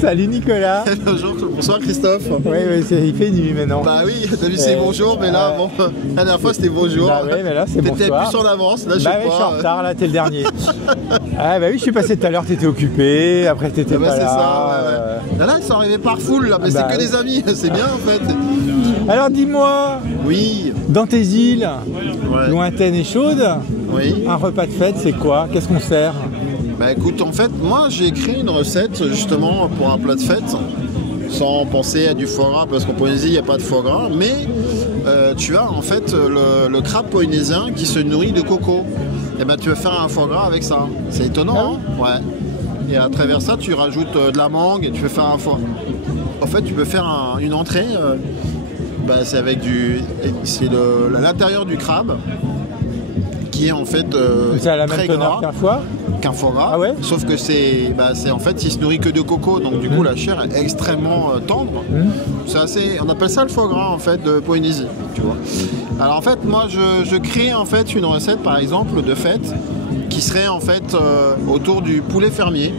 Salut Nicolas. Bonjour, bonsoir Christophe. Oui, il fait nuit maintenant. Bah oui, t'as vu c'est bonjour, mais là, bon, la dernière fois c'était bonjour. Bah oui, mais là c'est bonsoir. T'étais plus en avance, là je sais bah pas. Oui, je suis en retard, là t'es le dernier. Ah bah oui, je suis passé tout à l'heure, t'étais occupé, après t'étais pas là. C'est ça, ouais. Là ils sont arrivés par foule, là, mais bah, c'est que des amis, c'est bien en fait. Alors dis-moi, oui. Dans tes îles lointaines et chaudes, un repas de fête c'est quoi? Qu'est-ce qu'on sert? Bah écoute, en fait, moi j'ai créé une recette justement pour un plat de fête, sans penser à du foie gras, parce qu'en Polynésie il n'y a pas de foie gras, mais tu as en fait le crabe polynésien qui se nourrit de coco. Et ben tu vas faire un foie gras avec ça. C'est étonnant, hein? Ouais. Et à travers ça, tu rajoutes de la mangue et tu peux faire un foie. En fait, tu peux faire une entrée, c'est avec l'intérieur du crabe qui est en fait c'est à la même très teneur gras qu'un foie gras, sauf que c'est en fait il se nourrit que de coco, donc du coup la chair est extrêmement tendre. C'est assez, on appelle ça le foie gras en fait de Polynésie, tu vois. Alors en fait moi je crée en fait une recette par exemple de fête qui serait en fait autour du poulet fermier,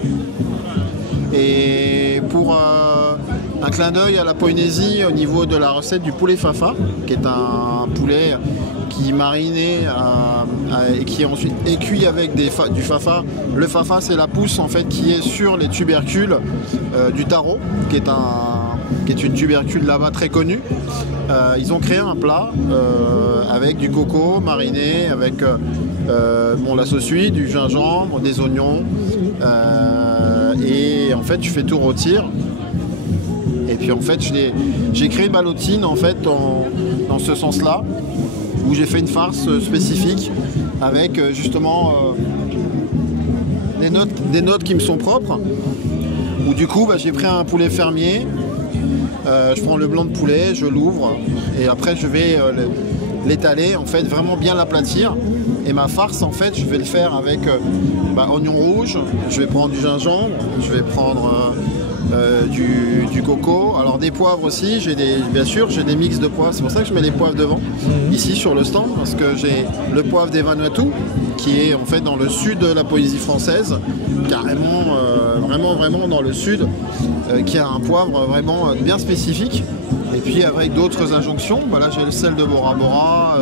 et pour un clin d'œil à la Polynésie au niveau de la recette du poulet fafa, qui est un poulet qui est mariné et qui est ensuite cuit avec du fafa. Le fafa c'est la pousse en fait qui est sur les tubercules du taro, qui est une tubercule là-bas très connue. Ils ont créé un plat avec du coco mariné, avec la sauce huile, du gingembre, des oignons, et en fait tu fais tout rôtir. Et puis en fait j'ai créé une ballotine en fait dans ce sens-là, où j'ai fait une farce spécifique avec justement des notes qui me sont propres, où du coup j'ai pris un poulet fermier, je prends le blanc de poulet, je l'ouvre et après je vais l'étaler, en fait vraiment bien l'aplatir, et ma farce en fait je vais le faire avec oignon rouge, je vais prendre du gingembre, je vais prendre du coco, alors des poivres aussi, bien sûr j'ai des mix de poivres, c'est pour ça que je mets les poivres devant ici sur le stand, parce que j'ai le poivre des Vanuatu qui est en fait dans le sud de la Polynésie française, carrément vraiment dans le sud, qui a un poivre vraiment bien spécifique, et puis avec d'autres injonctions. Là j'ai le sel de Bora Bora,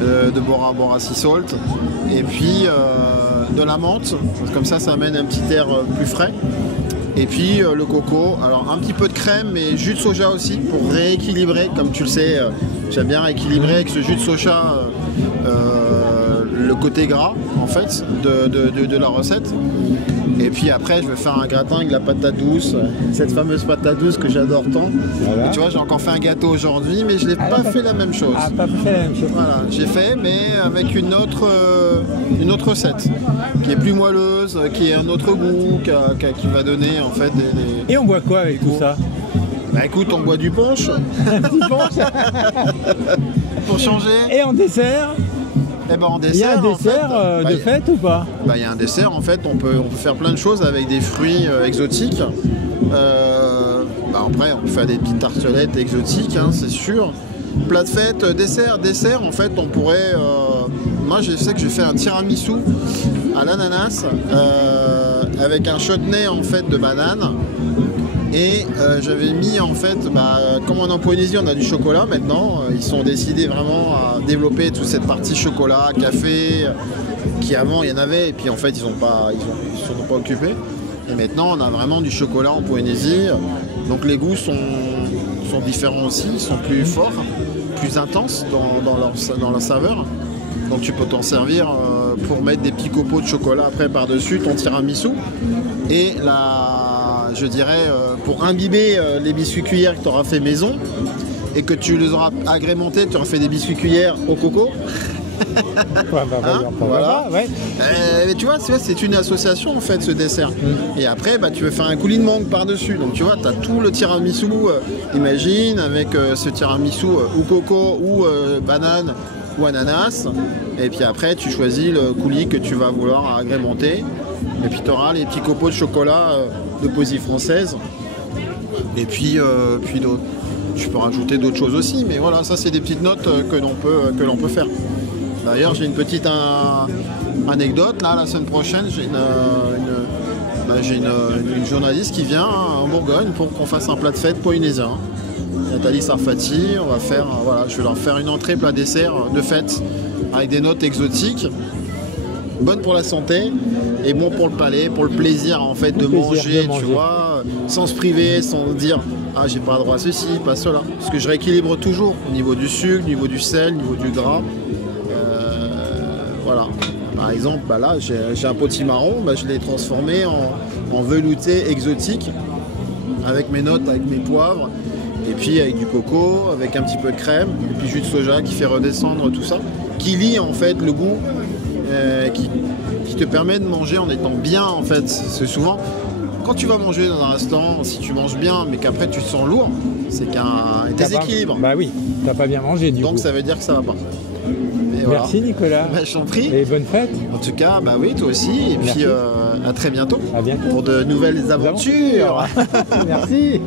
de Bora Bora Sea Salt, et puis de la menthe, comme ça amène un petit air plus frais. Et puis le coco, alors un petit peu de crème et jus de soja aussi pour rééquilibrer, comme tu le sais, j'aime bien rééquilibrer avec ce jus de soja le côté gras en fait de la recette. Et puis après je vais faire un gratin avec la patate douce, cette fameuse patate douce que j'adore tant. Et tu vois, j'ai encore fait un gâteau aujourd'hui, mais je n'ai pas fait la même chose. Pas fait la même chose. Voilà, j'ai fait, mais avec une autre recette qui est plus moelleuse, qui a un autre goût, qui va donner en fait des... Et on boit quoi avec tout ça? Bah écoute, on boit du punch. Un petit punch pour changer. Et en dessert? Eh ben en dessert, il y a un dessert en fait, de fête ou pas? Il y a un dessert en fait, on peut faire plein de choses avec des fruits exotiques. Après on peut faire des petites tartelettes exotiques, hein, c'est sûr. Plat de fête, dessert en fait on pourrait... moi je sais que j'ai fait un tiramisu à l'ananas avec un chutney en fait de banane. Et j'avais mis en fait, comme en Polynésie on a du chocolat maintenant, ils sont décidés vraiment à développer toute cette partie chocolat, café, qui avant il y en avait, et puis en fait ils ne se sont pas occupés. Et maintenant on a vraiment du chocolat en Polynésie, donc les goûts sont différents aussi, ils sont plus forts, plus intenses dans la saveur. Donc tu peux t'en servir pour mettre des petits copeaux de chocolat après par-dessus ton tiramisu. Et je dirais, pour imbiber les biscuits cuillères que tu auras fait maison et que tu les auras agrémentés, tu auras fait des biscuits cuillères au coco. Voilà. Tu vois, c'est une association en fait ce dessert. Et après tu veux faire un coulis de mangue par-dessus. Donc tu vois, tu as tout le tiramisu, imagine, avec ce tiramisu ou coco ou banane ou ananas. Et puis après tu choisis le coulis que tu vas vouloir agrémenter. Et puis tu auras les petits copeaux de chocolat de Poésie française. Et puis tu peux rajouter d'autres choses aussi. Mais voilà, ça c'est des petites notes que l'on peut faire. D'ailleurs j'ai une petite anecdote. Là, la semaine prochaine, j'ai j'ai une journaliste qui vient en Bourgogne pour qu'on fasse un plat de fête polynésien. Nathalie Sarfati, on va faire, voilà, je vais leur faire une entrée plat dessert de fête avec des notes exotiques, bonnes pour la santé et bon pour le palais, pour le plaisir en fait de manger, tu vois, sans se priver, sans dire ah j'ai pas le droit à ceci, pas cela. Parce que je rééquilibre toujours au niveau du sucre, au niveau du sel, au niveau du gras. Voilà. Par exemple, là j'ai un potimarron, je l'ai transformé en velouté exotique avec mes notes, avec mes poivres. Et puis avec du coco, avec un petit peu de crème, et puis jus de soja qui fait redescendre tout ça, qui lie en fait le goût, qui te permet de manger en étant bien en fait. C'est souvent, quand tu vas manger dans un restaurant, si tu manges bien mais qu'après tu te sens lourd, c'est qu'un déséquilibre. Bah oui, t'as pas bien mangé du coup. Donc ça veut dire que ça va pas. Merci Nicolas. Je t'en prie. Et bonne fête. En tout cas, oui, toi aussi. Et puis à très bientôt. À bientôt. Pour de nouvelles aventures. Merci.